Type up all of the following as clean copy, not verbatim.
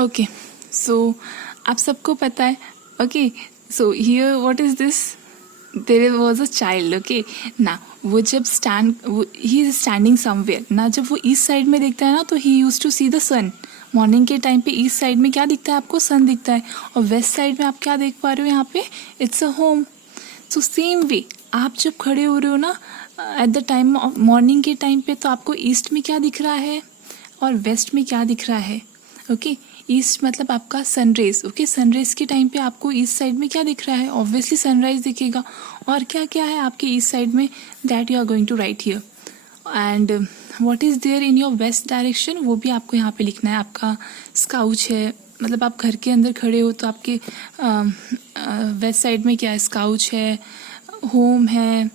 Okay, सो आप सबको पता है. Okay, so here what is this? There was a child. Okay ना, वो जब ही इज स्टैंडिंग समवेयर ना, जब वो ईस्ट साइड में देखता है ना, तो he used to see the sun. Morning के टाइम पे ईस्ट साइड में क्या दिखता है आपको? सन दिखता है. और वेस्ट साइड में आप क्या देख पा रहे हो यहाँ पे? It's a home. So same way आप जब खड़े हो रहे हो ना at the time of morning के टाइम पे, तो आपको ईस्ट में क्या दिख रहा है और वेस्ट में क्या दिख रहा है? ओके, ईस्ट मतलब आपका सनरेज. ओके, सनरेज के टाइम पे आपको ईस्ट साइड में क्या दिख रहा है? ऑब्वियसली सनराइज दिखेगा. और क्या क्या है आपके ईस्ट साइड में? That you are going to write here. And what is there in your west direction, वो भी आपको यहाँ पे लिखना है. आपका स्काउच है, मतलब आप घर के अंदर खड़े हो तो आपके वेस्ट साइड में क्या है? स्काउच है, होम है,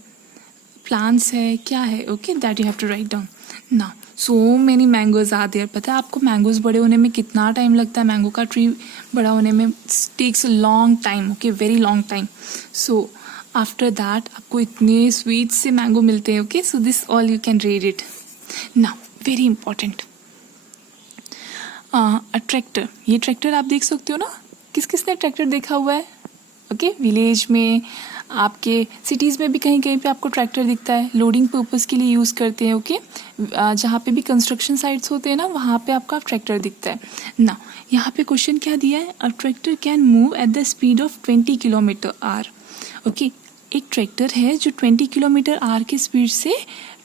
प्लांट्स है, क्या है? Okay, that you have to write down. Now so many mangoes are there. पता है आपको मैंगोज बड़े होने में कितना टाइम लगता है? मैंगो का ट्री बड़ा होने में takes a long time. Okay, very long time. So after that आपको इतने स्वीट से मैंगो मिलते हैं. Okay, so this all you can read it. Now very important, a tractor. ये ट्रैक्टर आप देख सकते हो ना. किस किसने ट्रैक्टर देखा हुआ है? ओके, विलेज में, आपके सिटीज़ में भी कहीं कहीं पे आपको ट्रैक्टर दिखता है. लोडिंग पर्पस के लिए यूज़ करते हैं. ओके, जहाँ पे भी कंस्ट्रक्शन साइट्स होते हैं ना, वहाँ पे आपका ट्रैक्टर दिखता है ना. यहाँ पे क्वेश्चन क्या दिया है? A tractor can move at the speed of 20 kilometre hour. Okay, एक ट्रैक्टर है जो 20 किलोमीटर आवर की स्पीड से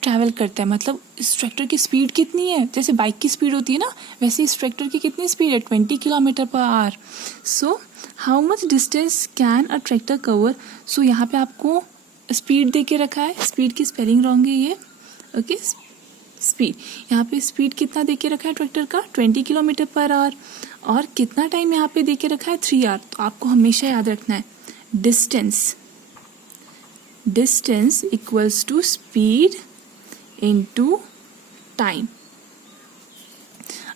ट्रैवल करता है. मतलब इस ट्रैक्टर की स्पीड कितनी है? जैसे बाइक की स्पीड होती है ना, वैसे इस ट्रैक्टर की कितनी स्पीड है? 20 kilometre per hour. So how much distance can a tractor cover? So यहाँ पे आपको स्पीड दे के रखा है. स्पीड की स्पेलिंग रॉन्ग है ये. ओके, स्पीड, यहाँ पे स्पीड कितना दे के रखा है ट्रैक्टर का? 20 किलोमीटर पर आवर. और कितना टाइम यहाँ पे दे के रखा है? 3 आवर. तो आपको हमेशा याद रखना है distance equals to speed into time.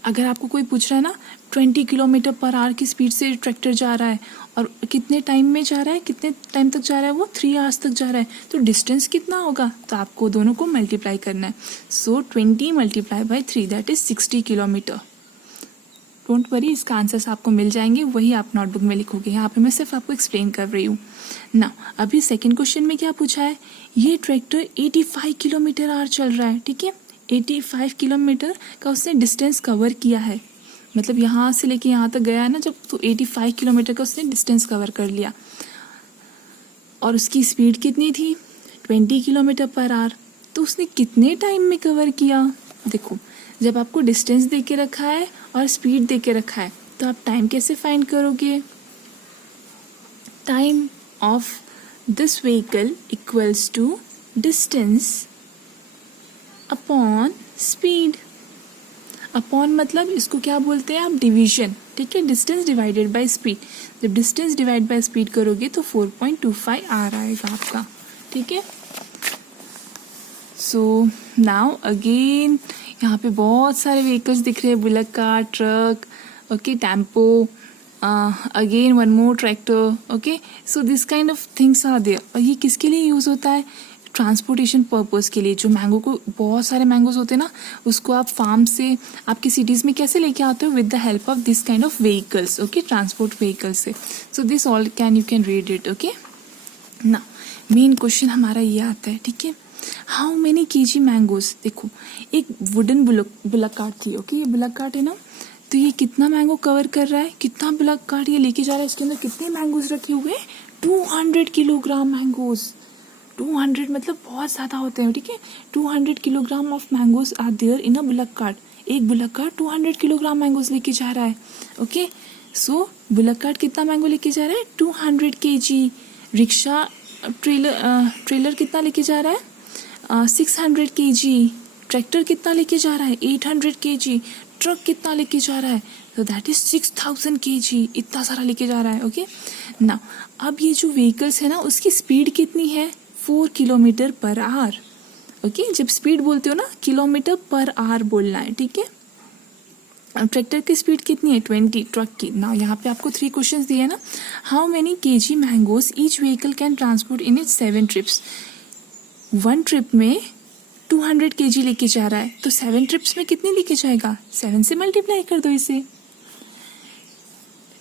अगर आपको कोई पूछ रहा है ना 20 किलोमीटर पर आवर की स्पीड से ट्रैक्टर जा रहा है और कितने टाइम में जा रहा है, कितने टाइम तक जा रहा है, वो 3 आवर्स तक जा रहा है, तो डिस्टेंस कितना होगा? तो आपको दोनों को मल्टीप्लाई करना है. सो 20 multiply by 3 that is 60 kilometre. Don't worry, इसका आंसर्स आपको मिल जाएंगे, वही आप नोटबुक में लिखोगे. यहाँ पे मैं सिर्फ आपको एक्सप्लेन कर रही हूँ ना. अभी सेकेंड क्वेश्चन में क्या पूछा है? ये ट्रैक्टर 85 किलोमीटर आवर चल रहा है. ठीक है, 85 किलोमीटर का उसने डिस्टेंस कवर किया है. मतलब यहाँ से लेके यहाँ तक गया है ना जब, तो 85 किलोमीटर का उसने डिस्टेंस कवर कर लिया. और उसकी स्पीड कितनी थी? 20 किलोमीटर पर आवर. तो उसने कितने टाइम में कवर किया? देखो, जब आपको डिस्टेंस दे के रखा है और स्पीड दे के रखा है, तो आप टाइम कैसे फाइंड करोगे? Time of this vehicle equals to distance upon speed. Upon मतलब इसको क्या बोलते हैं आप? डिवीजन. ठीक है, डिस्टेंस डिवाइडेड बाय स्पीड. जब डिस्टेंस डिवाइड बाय स्पीड करोगे तो 4.25 आर आएगा आपका. ठीक है, सो नाउ अगेन यहाँ पे बहुत सारे व्हीकल्स दिख रहे हैं. Bullock cart, truck, okay, tempo, again one more tractor. Okay, so this kind of things are there. और ये किसके लिए यूज़ होता है? ट्रांसपोर्टेशन पर्पस के लिए. जो मैंगो को, बहुत सारे मैंगोज होते हैं ना, उसको आप फार्म से आपके सिटीज़ में कैसे लेके आते हो? With the help of this kind of vehicles. Okay, transport vehicles से. So this all can, you can read it. Okay, ना मेन क्वेश्चन हमारा ये आता है. ठीक है, हाउ मेनी केजी मैंगोज. देखो, एक वुडन बुलक कार्ट थी. ओके, ये बुलक कार्ट है ना, तो ये कितना मैंगो कवर कर रहा है? कितना बुलक कार्ट ये लेके जा रहा है? इसके अंदर कितने मैंगोज रखे हुए हैं? 200 किलोग्राम मैंगोज. 200 मतलब बहुत ज़्यादा होते हैं. ठीक है, 200 kilogram of mangoes are there in a bullock cart. एक बुलक कार्ट 200 किलोग्राम मैंगोज लेके जा रहा है. ओके, सो बुलक कार्ट कितना मैंगो लेके जा रहा है? 200 केजी. रिक्शा, ट्रेलर कितना लेके जा रहा है? 600 केजी. ट्रैक्टर कितना लेके जा रहा है? 800 केजी. ट्रक कितना लेके जा रहा है? तो दैट इज 6000 केजी. इतना सारा लेके जा रहा है. ओके ना, अब ये जो व्हीकल्स है ना, उसकी स्पीड कितनी है? 4 किलोमीटर पर आवर. ओके, जब स्पीड बोलते हो ना, किलोमीटर पर आवर बोलना है. ठीक है, अब ट्रैक्टर की स्पीड कितनी है? 20. ट्रक की ना, यहाँ पे आपको 3 क्वेश्चंस दिए ना. How many KG mangoes each vehicle can transport in its 7 trips. 1 trip में 200 केजी लेके जा रहा है, तो 7 ट्रिप्स में कितनी लेके जाएगा? 7 से मल्टीप्लाई कर दो इसे.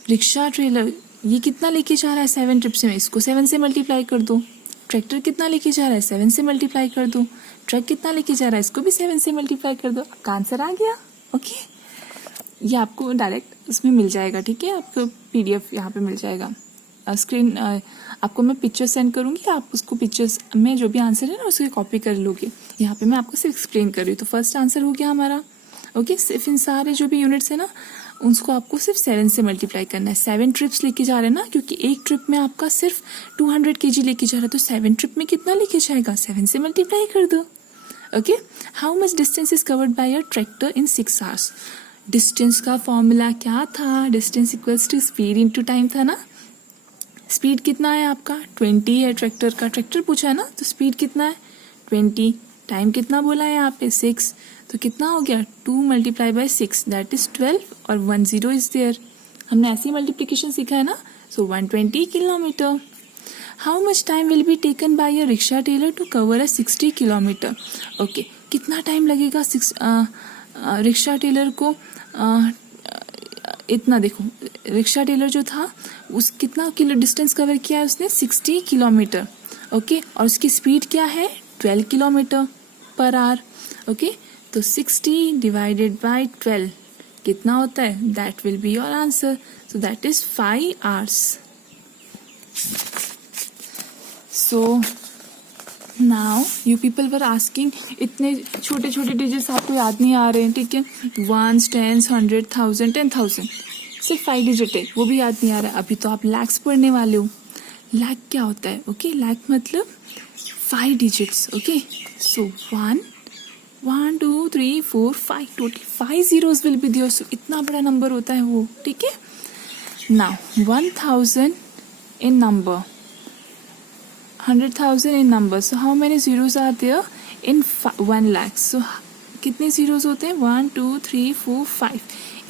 रिक्शा ट्रेलर ये कितना लेके जा रहा है 7 ट्रिप्स में, इसको 7 से मल्टीप्लाई कर दो। ट्रैक्टर कितना लेके जा रहा है 7 से मल्टीप्लाई कर दो। ट्रक कितना लेके जा रहा है, इसको भी 7 से मल्टीप्लाई कर दो। आपका आंसर आ गया। ओके, ये आपको डायरेक्ट उसमें मिल जाएगा, ठीक है, आपको PDF यहाँ पे मिल जाएगा। स्क्रीन आपको मैं पिक्चर सेंड करूँगी, आप उसको पिक्चर्स में जो भी आंसर है ना उसकी कॉपी कर लोगे। यहाँ पे मैं आपको सिर्फ एक्सप्लेन कर रही हूँ। तो फर्स्ट आंसर हो गया हमारा। ओके, सिर्फ इन सारे जो भी यूनिट्स है ना उसको आपको सिर्फ 7 से मल्टीप्लाई करना है। 7 ट्रिप्स लेके जा रहे हैं ना, क्योंकि एक ट्रिप में आपका सिर्फ 200 kg लेके जा रहा है, तो 7 ट्रिप में कितना लेके जाएगा, 7 से मल्टीप्लाई कर दो। Okay, how much distance is covered by a tractor in 6 hours। Distance का फॉर्मूला क्या था, distance equals to speed into time था ना। स्पीड कितना है आपका 20 है ट्रैक्टर का, ट्रैक्टर पूछा है ना, तो स्पीड कितना है 20, टाइम कितना बोला है यहाँ पे 6, तो कितना हो गया 2 × 6 दैट इज 12 और 1 0 इज देयर। हमने ऐसी मल्टीप्लिकेशन सीखा है ना। So 120 kilometre. How much time will be taken by a rickshaw trailer to cover a 60 kilometre. Okay, कितना टाइम लगेगा रिक्शा टेलर को इतना देखो, रिक्शा टेलर जो था उस कितना किलो डिस्टेंस कवर किया है उसने 60 किलोमीटर। ओके, और उसकी स्पीड क्या है 12 किलोमीटर पर आवर। ओके, तो 60 डिवाइडेड बाय 12 कितना होता है, that will be your answer. So that is 5 hours। So now you people were asking, इतने छोटे छोटे डिजिट्स आपको याद नहीं आ रहे हैं, ठीक है, 1s 10s 100 1000 10,000 सिर्फ 5 डिजिट है, वो भी याद नहीं आ रहा है। अभी तो आप लैक्स पढ़ने वाले हो। लैक क्या होता है, ओके, लैक मतलब 5 डिजिट्स। Okay, so 1 1 2 3 4 5 total 5 zeros will be there. So इतना बड़ा नंबर होता है वो, ठीक है। Now 1000 in number, 100,000 in number. So how many zeros are there in 1 lakh? So कितने zeros होते हैं 1 2 3 4 5।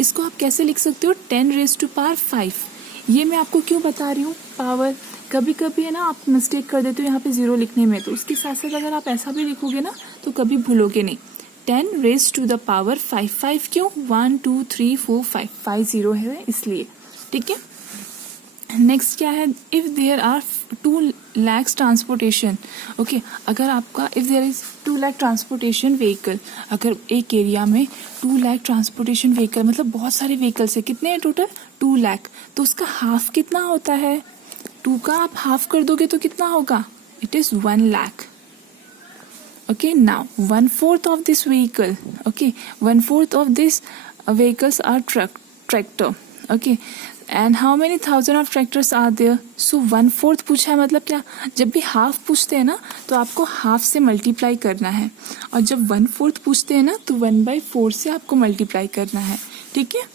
इसको आप कैसे लिख सकते हो 10 raised to power 5। ये मैं आपको क्यों बता रही हूँ, पावर कभी कभी है ना आप मिस्टेक कर देते हो यहाँ पे जीरो लिखने में, तो उसके साथ साथ अगर आप ऐसा भी लिखोगे ना तो कभी भूलोगे नहीं। 10 raised to the power 5। 5 क्यों, 1 2 3 4 5 5 जीरो है इसलिए, ठीक है। नेक्स्ट क्या है, if there are 2 lakhs transportation. Okay, अगर आपका if there is 2 lakh transportation vehicle, अगर एक एरिया में 2 lakh ट्रांसपोर्टेशन व्हीकल मतलब बहुत सारे व्हीकल्स है, कितने हैं टोटल 2 lakh, तो उसका हाफ कितना होता है, 2 का आप हाफ कर दोगे तो कितना होगा, it is 1 lakh। Okay, now 1/4 of this vehicle, okay, 1/4 of this vehicles are tractor, okay, and how many thousand of tractors are there? So 1/4 पूछा है, मतलब क्या, जब भी हाफ पूछते हैं ना तो आपको हाफ से मल्टीप्लाई करना है, और जब 1/4 पूछते हैं ना तो 1/4 से आपको मल्टीप्लाई करना है, ठीक है।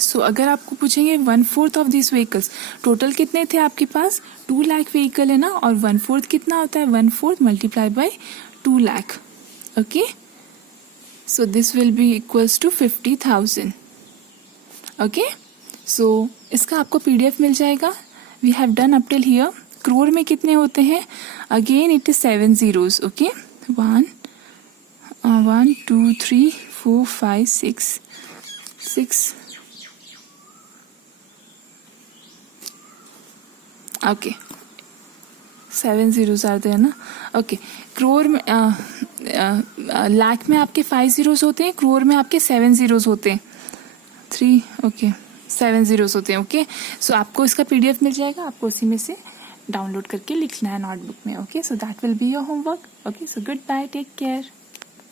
सो अगर आपको पूछेंगे 1/4 ऑफ दिस व्हीकल्स, टोटल कितने थे आपके पास 2 लाख व्हीकल है ना, और 1/4 कितना होता है 1/4 multiply by 2 lakh. Okay, so this will be equals to 50,000। Okay, so इसका आपको PDF मिल जाएगा। We have done up till here. Crore में कितने होते हैं, again it is 7 zeros। Okay, 1 2 3 4 5 6 okay, 7 zeros are there ना। ओके, करोड़ में लाख में आपके 5 zeros होते हैं, करोड़ में आपके 7 zeros होते हैं, 3 ओके 7 zeros होते हैं। ओके, सो आपको इसका PDF मिल जाएगा, आपको उसी में से डाउनलोड करके लिखना है नोटबुक में। Okay, so that will be your homework. Okay, so goodbye, take care.